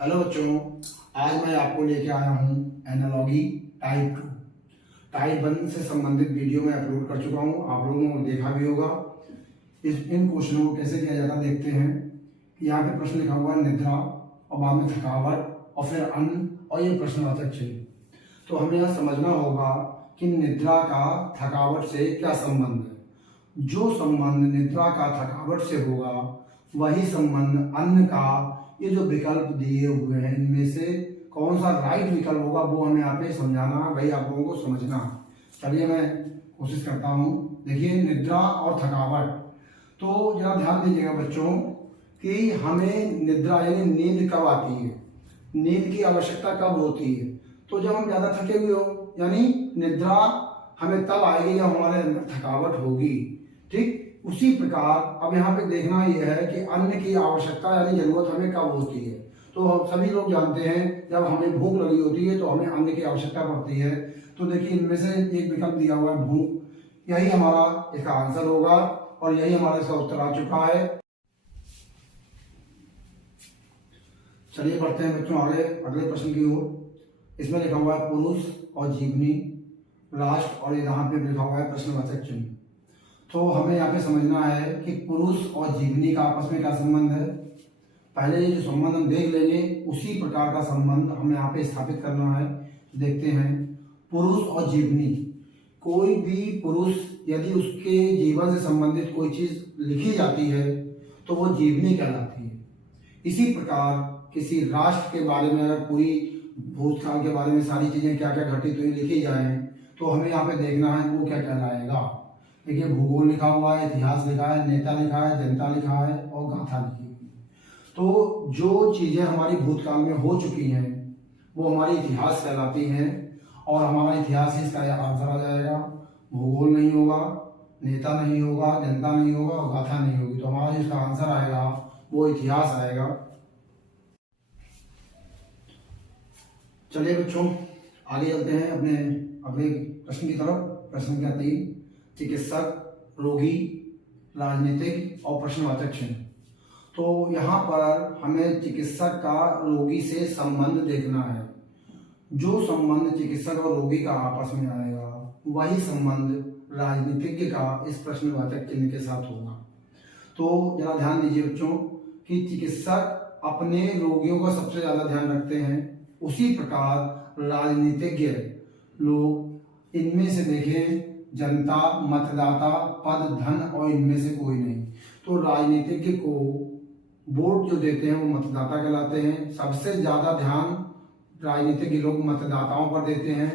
Hello बच्चों, आज मैं आपको लेके आया हूँ एनालॉगी टाइप 2। टाइप 1 से संबंधित वीडियो मैं अपलोड कर चुका हूँ, आप लोगों ने देखा भी होगा। इन क्वेश्चनों को कैसे किया जाता देखते हैं। यहाँ पे प्रश्न लिखा हुआ है निद्रा और बाद में थकावट और फिर अन्न और ये प्रश्नवाचक चिन्ह। तो हमें यह समझना होगा कि निद्रा का थकावट से क्या संबंध है। जो संबंध निद्रा का थकावट से होगा वही संबंध अन्न का, ये जो विकल्प दिए हुए हैं इनमें से कौन सा राइट विकल्प होगा वो हमें यहाँ पे समझाना है, वही आप लोगों को समझना है। चलिए मैं कोशिश करता हूँ। देखिए निद्रा और थकावट, तो जरा ध्यान दीजिएगा बच्चों कि हमें निद्रा यानी नींद कब आती है, नींद की आवश्यकता कब होती है। तो जब हम ज्यादा थके हुए हो, यानी निद्रा हमें तब आएगी जब हमारे अंदर थकावट होगी। ठीक उसी प्रकार अब यहाँ पे देखना यह है कि अन्न की आवश्यकता यानी जरूरत हमें कब होती है। तो हम सभी लोग जानते हैं जब हमें भूख लगी होती है तो हमें अन्न की आवश्यकता पड़ती है। तो देखिए इनमें से एक विकल्प दिया हुआ है भूख, यही हमारा इसका आंसर होगा और यही हमारा इसका उत्तर आ चुका है। चलिए बढ़ते हैं बच्चों आगे अगले प्रश्न की ओर। इसमें लिखा हुआ है पुरुष और जीवनी, राष्ट्र और यहाँ पे लिखा हुआ है प्रश्नवाचक चिन्ह। तो हमें यहाँ पे समझना है कि पुरुष और जीवनी का आपस में क्या संबंध है। पहले ये जो संबंध हम देख लेंगे उसी प्रकार का संबंध हमें यहाँ पे स्थापित करना है। देखते हैं पुरुष और जीवनी, कोई भी पुरुष यदि उसके जीवन से संबंधित कोई चीज लिखी जाती है तो वो जीवनी कहलाती है। इसी प्रकार किसी राष्ट्र के बारे में अगर पूरी भूतकाल के बारे में सारी चीजें क्या क्या घटित हुई लिखी जाए तो हमें यहाँ पे देखना है वो क्या कहलाएगा। देखिए भूगोल लिखा हुआ है, इतिहास लिखा है, नेता लिखा है, जनता लिखा है और गाथा लिखी हुई है। तो जो चीजें हमारी भूतकाल में हो चुकी हैं वो हमारी इतिहास कहलाती हैं और हमारा इतिहास ही इसका आंसर आ जाएगा। भूगोल नहीं होगा, नेता नहीं होगा, जनता नहीं होगा और गाथा नहीं होगी, तो हमारा जो इसका आंसर आएगा वो इतिहास आएगा। चलिए बच्चों आगे चलते हैं अपने अगले प्रश्न की तरफ। प्रश्न क्या 3, चिकित्सक, रोगी, राजनीतिक और प्रश्नवाचक चिन्ह। तो यहाँ पर हमें चिकित्सक का रोगी से संबंध देखना है। जो संबंध चिकित्सक और रोगी का आपस में आएगा वही संबंध राजनीतिज्ञ का इस प्रश्नवाचक चिन्ह के साथ होगा। तो जरा ध्यान दीजिए बच्चों कि चिकित्सक अपने रोगियों का सबसे ज्यादा ध्यान रखते हैं, उसी प्रकार राजनीतिज्ञ लोग इनमें से देखें जनता, मतदाता, पद, धन और इनमें से कोई नहीं। तो राजनीतिज्ञ को वोट जो देते हैं वो मतदाता कहलाते हैं। सबसे ज्यादा ध्यान राजनीतिज्ञ लोग मतदाताओं पर देते हैं।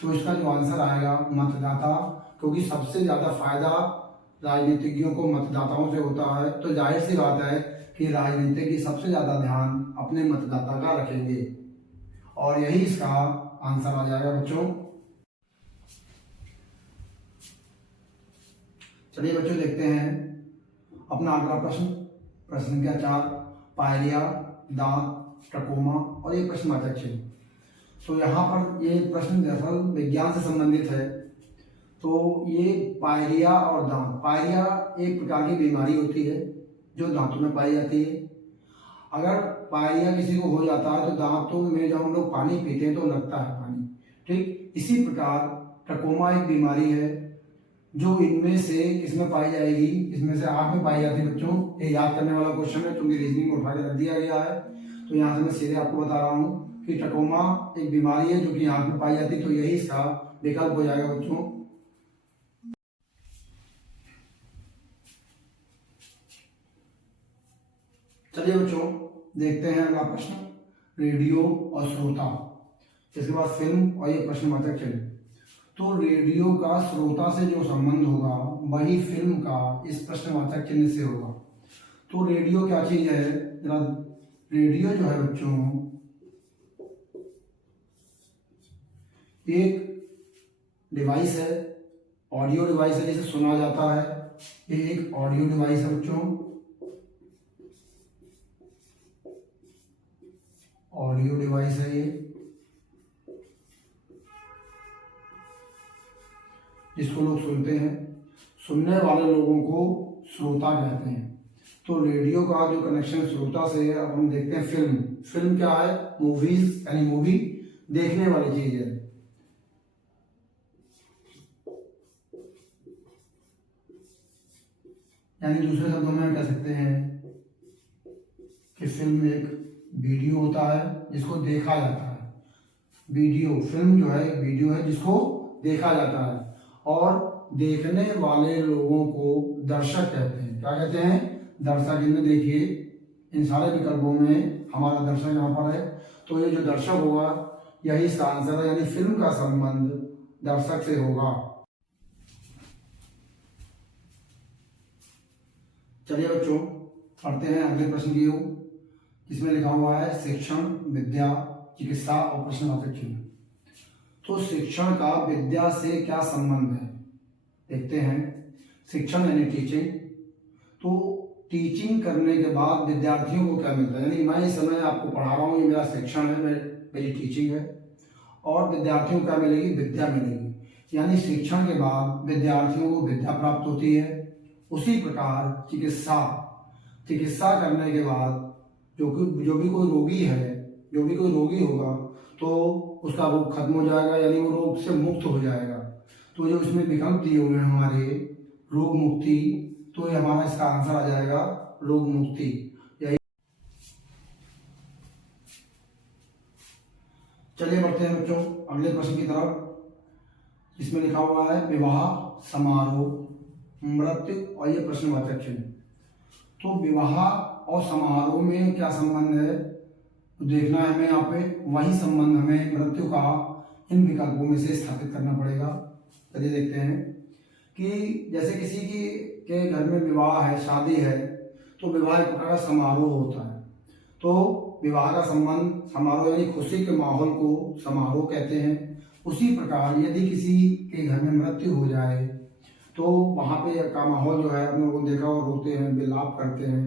तो इसका जो आंसर आएगा मतदाता, क्योंकि सबसे ज्यादा फायदा राजनीतिज्ञों को मतदाताओं से होता है। तो जाहिर सी बात है कि राजनीतिज्ञ सबसे ज्यादा ध्यान अपने मतदाता का रखेंगे और यही इसका आंसर आ जाएगा बच्चों। चलिए बच्चों देखते हैं अपना अगला प्रश्न। प्रश्न संख्या 4, पायरिया, दांत, ट्रकोमा और ये प्रश्नवाचक चिन्ह। तो यहाँ पर ये प्रश्न दरअसल विज्ञान से संबंधित है। तो ये पायरिया और दांत, पायरिया एक प्रकार की बीमारी होती है जो दांतों में पाई जाती है। अगर पायरिया किसी को हो जाता है तो दांतों में जब हम लोग पानी पीते हैं तो लगता है पानी। ठीक इसी प्रकार ट्रकोमा एक बीमारी है जो इनमें से किसमें पाई जाएगी, इसमें से आंख में पाई जाती है बच्चों। ये याद करने वाला क्वेश्चन है क्योंकि रीजनिंग में उठा के रख दिया गया है। तो यहाँ से मैं सीधे आपको बता रहा हूँ कि ट्रकोमा एक बीमारी है जो कि आंख में पाई जाती है। तो यही इसका विकल्प हो जाएगा बच्चों। चलिए बच्चों देखते हैं अगला प्रश्न, रेडियो और श्रोता, इसके बाद फिल्म और ये प्रश्नवाचक चिन्ह। तो रेडियो का श्रोता से जो संबंध होगा वही फिल्म का इस प्रश्नवाचक चिन्ह से होगा। तो रेडियो क्या चीज है, जरा रेडियो जो है बच्चों एक डिवाइस है, ऑडियो डिवाइस है जिसे सुना जाता है। ये एक ऑडियो डिवाइस है बच्चों, ऑडियो डिवाइस है ये, जिसको लोग सुनते हैं। सुनने वाले लोगों को श्रोता कहते हैं। तो रेडियो का जो कनेक्शन श्रोता से है, अब हम देखते हैं फिल्म। फिल्म क्या है? मूवीज यानी मूवी देखने वाली चीज है। यानी दूसरे शब्दों में हम कह सकते हैं कि फिल्म एक वीडियो होता है जिसको देखा जाता है। वीडियो, फिल्म जो है एक वीडियो है जिसको देखा जाता है, और देखने वाले लोगों को दर्शक कहते हैं। क्या कहते हैं? दर्शक। इनमें देखिए इन सारे विकल्पों में हमारा दर्शक यहाँ पर है, तो ये जो दर्शक होगा यही इसका आंसर है, यानी फिल्म का संबंध दर्शक से होगा। चलिए बच्चों पढ़ते हैं अगले प्रश्न की ओर, जिसमें लिखा हुआ है शिक्षण, विद्या, चिकित्सा और प्रश्नवाचक चिन्ह। तो शिक्षण का विद्या से क्या संबंध है देखते हैं। शिक्षण यानी टीचिंग, तो टीचिंग करने के बाद विद्यार्थियों को क्या मिलता है? यानी मैं इस समय आपको पढ़ा रहा हूँ, ये मेरा शिक्षण है, मेरी टीचिंग है, और विद्यार्थियों को क्या मिलेगी? विद्या मिलेगी। यानी शिक्षण के बाद विद्यार्थियों को विद्या प्राप्त होती है। उसी प्रकार चिकित्सा करने के बाद जो भी कोई रोगी होगा तो उसका रोग खत्म हो जाएगा, यानी वो रोग से मुक्त हो जाएगा। तो जो इसमें विकल्प दिए हुए हैं हमारे, रोग मुक्ति, तो ये हमारा इसका आंसर आ जाएगा रोग मुक्ति। यही। चलिए बढ़ते हैं बच्चों अगले प्रश्न की तरफ, जिसमें लिखा हुआ है विवाह, समारोह, मृत्यु और ये प्रश्नवाचक चिन्ह। तो विवाह और समारोह में क्या संबंध है तो देखना है हमें। यहाँ पे वही संबंध हमें मृत्यु का इन विकल्पों में से स्थापित करना पड़ेगा। चलिए देखते हैं कि जैसे किसी के घर में विवाह है, शादी है, तो विवाह एक प्रकार का समारोह होता है। तो विवाह का संबंध समारोह यानी खुशी के माहौल को समारोह कहते हैं। उसी प्रकार यदि किसी के घर में मृत्यु हो जाए तो वहाँ पे का माहौल जो है, अपने लोगों देखा और रोते हैं, विलाप करते हैं,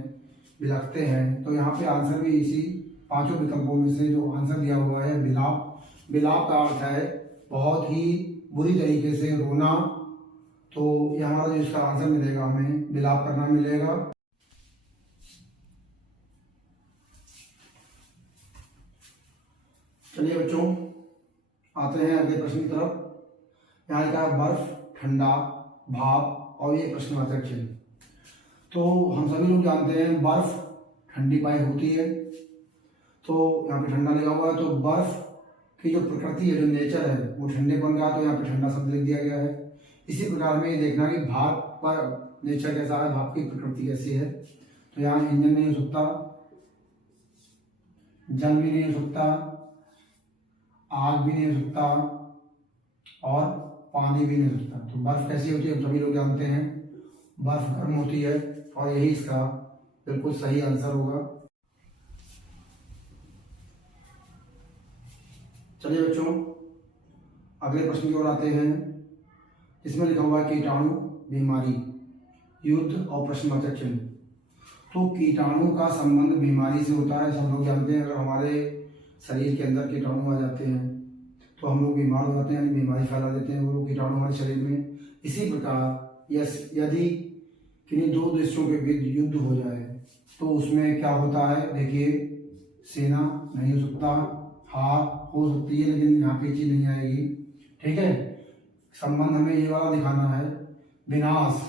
बिलखते हैं। तो यहाँ पे आंसर भी इसी पांचों विकल्पों में से जो आंसर दिया हुआ है विलाप। विलाप का अर्थ है बहुत ही बुरी तरीके से रोना। तो ये हमारा जो इसका आंसर मिलेगा, हमें विलाप करना मिलेगा। चलिए बच्चों आते हैं अगले प्रश्न की तरफ। यहाँ का बर्फ, ठंडा, भाप और ये प्रश्नवाचक चिन्ह। तो हम सभी लोग जानते हैं बर्फ ठंडी पाई होती है, तो यहाँ पे ठंडा लिखा हुआ है। तो बर्फ की जो प्रकृति है, जो नेचर है, वो ठंडेपन का, तो यहाँ पे ठंडा शब्द लिख दिया गया है। इसी प्रकार में ये देखना कि भाप पर नेचर कैसा है, भाप की प्रकृति कैसी है। तो यहाँ इंजन नहीं हो सकता, जल भी नहीं हो सकता, आग भी नहीं हो सकता और पानी भी नहीं हो सकता। तो बर्फ कैसी होती है सभी लोग जानते हैं, बर्फ गर्म होती है, और यही इसका बिल्कुल सही आंसर होगा। चलिए बच्चों अगले प्रश्न की ओर आते हैं, इसमें लिखा हुआ है कीटाणु, बीमारी, युद्ध और प्रश्नवाचक चिन्ह। तो कीटाणु का संबंध बीमारी से होता है। सब लोग जानते हैं, अगर हमारे शरीर के अंदर कीटाणु आ जाते हैं तो हम लोग बीमार हो जाते हैं, यानी बीमारी फैला देते हैं वो लोग कीटाणु हमारे शरीर में। इसी प्रकार यदि किन्हीं दो देशों के बीच युद्ध हो जाए तो उसमें क्या होता है, देखिए सेना नहीं हो सकता, हार हो सकती है, लेकिन यहाँ पे चीज नहीं आएगी। ठीक है, संबंध हमें ये वाला दिखाना है। विनाश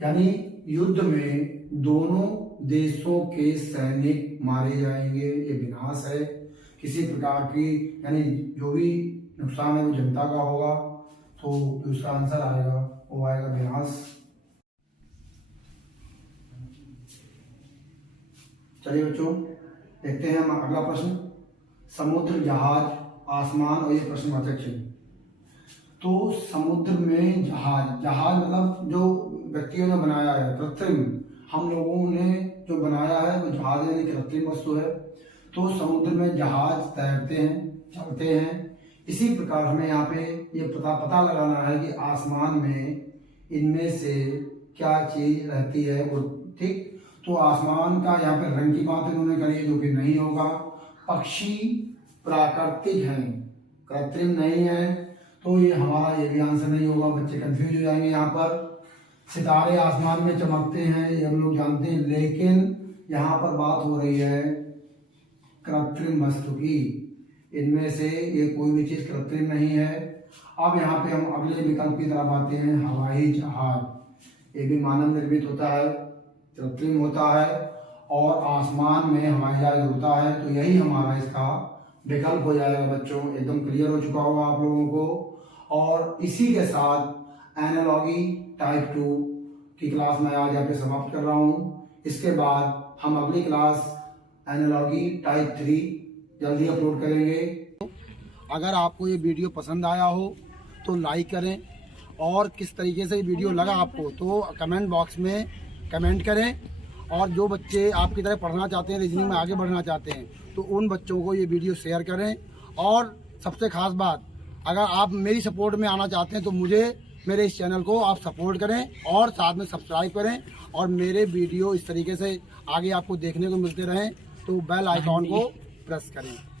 यानी युद्ध में दोनों देशों के सैनिक मारे जाएंगे, ये विनाश है। किसी प्रकार की यानी जो भी नुकसान है वो जनता का होगा, तो उसका आंसर आएगा वो आएगा विनाश। चलिए बच्चों देखते हैं हम अगला प्रश्न, समुद्र, जहाज, आसमान और ये प्रश्नवाचक चिन्ह। तो समुद्र में जहाज मतलब जो व्यक्तियों ने बनाया है, कृत्रिम, हम लोगों ने जो बनाया है वो जहाज यानी कृत्रिम वस्तु है। तो समुद्र में जहाज तैरते हैं, चलते हैं। इसी प्रकार हमें यहाँ पे ये पता लगाना है कि आसमान में इनमें से क्या चीज रहती है वो। ठीक, तो आसमान का यहाँ पे रंग की बात इन्होंने करी है, जो कि नहीं होगा। पक्षी प्राकृतिक हैं, कृत्रिम नहीं है, तो ये हमारा ये भी आंसर नहीं होगा। बच्चे कंफ्यूज हो जाएंगे यहाँ पर। सितारे आसमान में चमकते हैं, ये हम लोग जानते हैं, लेकिन यहाँ पर बात हो रही है कृत्रिम वस्तु की। इनमें से ये कोई भी चीज कृत्रिम नहीं है। अब यहाँ पे हम अगले विकल्प की तरफ आते हैं, हवाई जहाज। ये भी मानव निर्मित होता है, कृत्रिम होता है और आसमान में हवाई जहाज होता है। तो यही हमारा इसका विकल्प हो जाएगा बच्चों। एकदम क्लियर हो चुका होगा आप लोगों को। और इसी के साथ एनालॉजी टाइप 2 की क्लास मैं आज यहाँ पे समाप्त कर रहा हूँ। इसके बाद हम अगली क्लास एनालॉजी टाइप 3 जल्दी अपलोड करेंगे। अगर आपको ये वीडियो पसंद आया हो तो लाइक करें, और किस तरीके से ये वीडियो लगा आपको तो कमेंट बॉक्स में कमेंट करें। और जो बच्चे आपकी तरह पढ़ना चाहते हैं, रीजनिंग में आगे बढ़ना चाहते हैं, तो उन बच्चों को ये वीडियो शेयर करें। और सबसे खास बात, अगर आप मेरी सपोर्ट में आना चाहते हैं तो मेरे इस चैनल को आप सपोर्ट करें और साथ में सब्सक्राइब करें, और मेरे वीडियो इस तरीके से आगे आपको देखने को मिलते रहें तो बेल आइकॉन को प्रेस करें।